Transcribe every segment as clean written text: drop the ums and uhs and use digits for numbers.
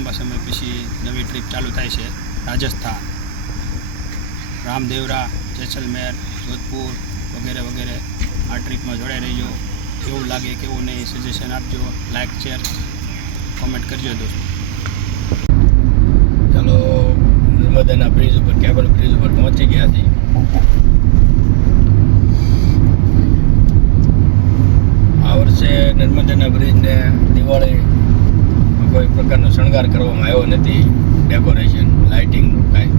લાંબા સમય પછી નવી ટ્રીપ ચાલુ થાય છે રાજસ્થાન, રામદેવરા, જેસલમેર, જોધપુર વગેરે વગેરે. આ ટ્રીપમાં જોડાઈ રહીજો. કેવું લાગે કેવું નહીં સજેશન આપજો, લાઇક શેર કોમેન્ટ કરજો દોસ્તો. ચાલો નર્મદાના બ્રિજ ઉપર, કેબલ બ્રિજ ઉપર પહોંચી ગયા છીએ. આ વર્ષે નર્મદાના બ્રિજને દિવાળી કોઈ પ્રકારનો શણગાર કરવામાં આવ્યો નથી, ડેકોરેશન, લાઇટિંગ કાંઈ.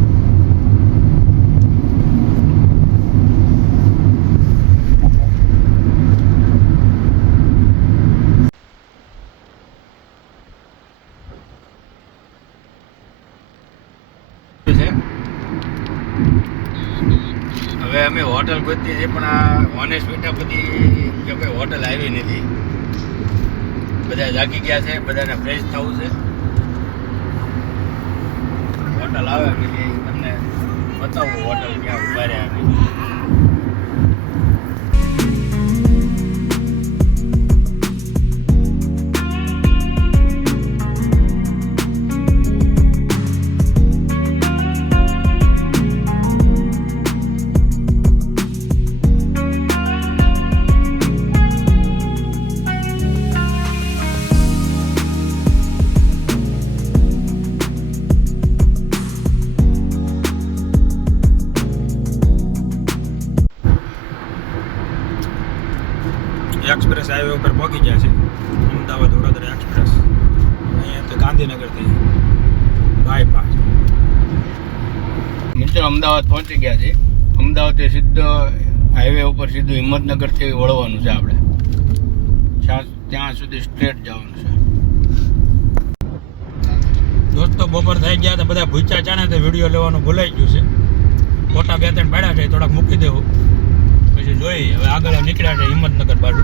હવે અમે હોટલ ગોતી છે પણ આ ઓનેસ્ટ બેટા બધી કે કોઈ હોટલ આવી નથી. બધા જાગી ગયા છે, બધાને ફ્રેશ થવું છે. હોટલ આવે પછી તમને બતાવું હોટલ ક્યાં ઉભા રહ્યા. એક્સપ્રેસ હાઈવે ઉપર પહોંચી ગયા છે, અમદાવાદ વડોદરા એક્સપ્રેસ. અહીંયા તો ગાંધીનગરથી બાયપાસ. મિત્રો અમદાવાદ પહોંચી ગયા છે. અમદાવાદથી સીધો હાઈવે ઉપર સીધું હિંમતનગરથી વળવાનું છે આપણે. ત્યાં સુધી સ્ટ્રેટ જવાનું છે. દોસ્તો બપોર થઈ ગયા તો બધા ભૂખ્યા છે ને તો વિડીયો લેવાનું ભૂલાઈ ગયું છે. ફોટા 2-3 પાડ્યા છે, થોડાક મૂકી દેવું પછી જોઈ. હવે આગળ નીકળ્યા છે હિંમતનગર બાજુ.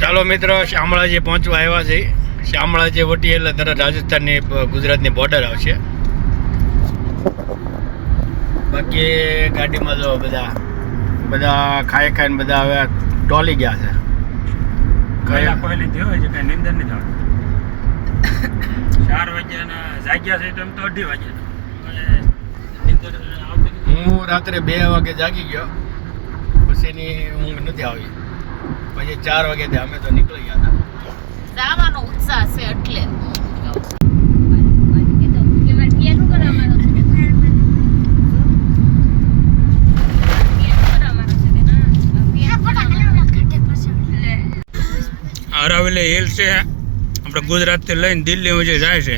ચાલો મિત્રો, શામળાજી પહોંચવા આવ્યા છે. શામળાજી વટી એટલે તરત રાજસ્થાનની ગુજરાતની બોર્ડર આવશે. બાકી ગાડીમાં જો બધા ખાઈને બધા હવે ટોલી ગયા છે. કયા પહેલી થયો છે કઈ નિંદર નહીં થવાનું. 4 વાગ્યાના જાગ્યા છે તો એમ તો 2:30 વાગ્યા. હું રાત્રે 2 વાગે જાગી ગયો, પછીની ઊંઘ નથી આવી. પછી 4 વાગે અમે તો નીકળી ગયા હતા. જવાનો ઉત્સાહ છે એટલે અરાવલી હિલ છે, આપણે ગુજરાતથી લઈને દિલ્હી વચ્ચે જાય છે.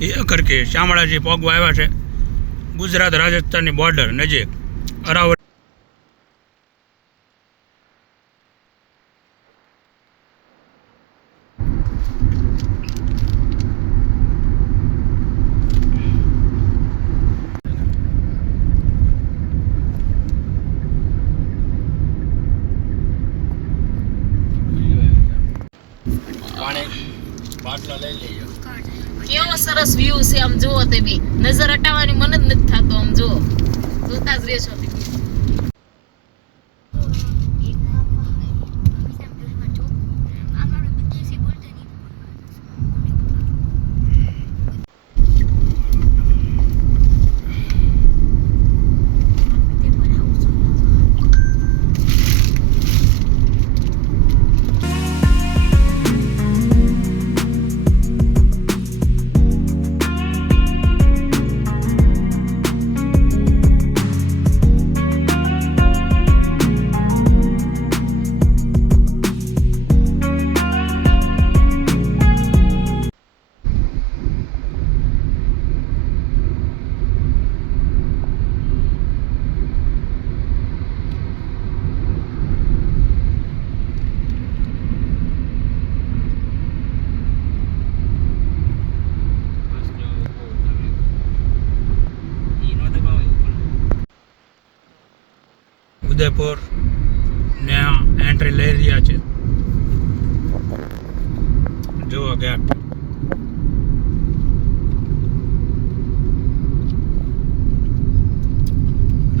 એ કરકે શામળાજી પગવા આવ્યા છે. ગુજરાત રાજસ્થાનની બોર્ડર નજીક અરાવલી. બાટલા લઈ લેજો. કેવો સરસ વ્યૂ છે. આમ જુઓ તે બી નજર હટાવવાની મન જ નથી થતો. આમ જુઓ, જોતા જ રહેશો. ઉદયપુર ને એન્ટ્રી લઈ રહ્યા છે. જુઓ ગેટ.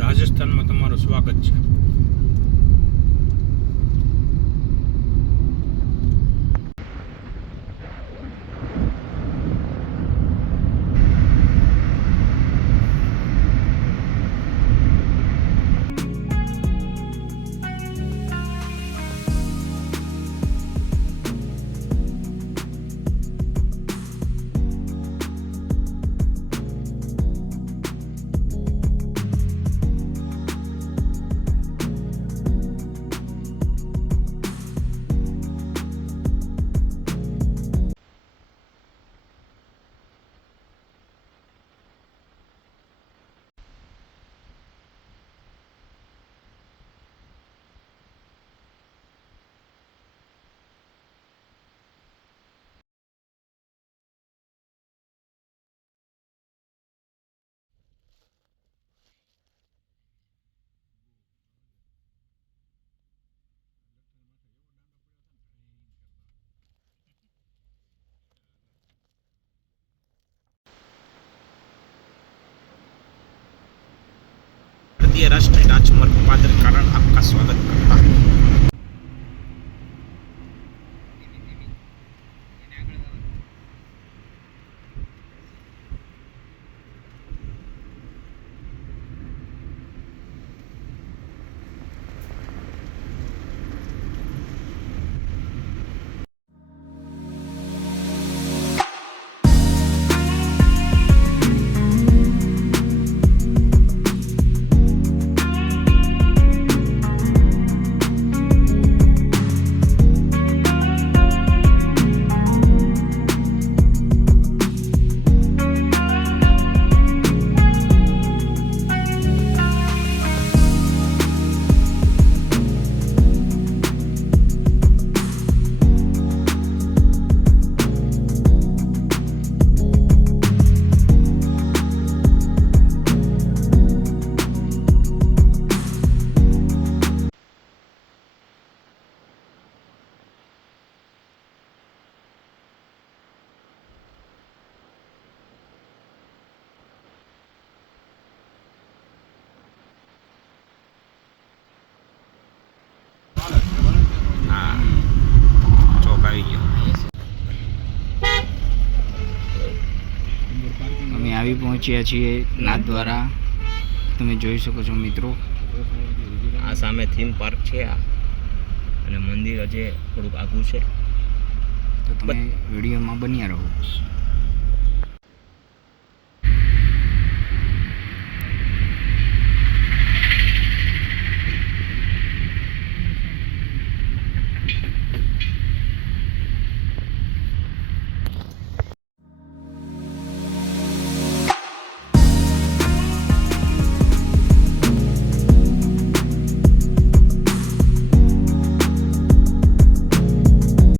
રાજસ્થાનમાં તમારું સ્વાગત છે. भारतीय राष्ट्रीय राजमार्ग प्राधिकरण आपका स्वागत करता है। हाँ ચોક આવી ગયો. અમે આવી પહોંચ્યા છીએ નાથદ્વારા. તમે જોઈ શકો છો મિત્રો. આ સામે થીમ પાર્ક છે આ, અને મંદિર હજી થોડુંક આગું છે. તો તમે વિડીયોમાં બન્યા રહો.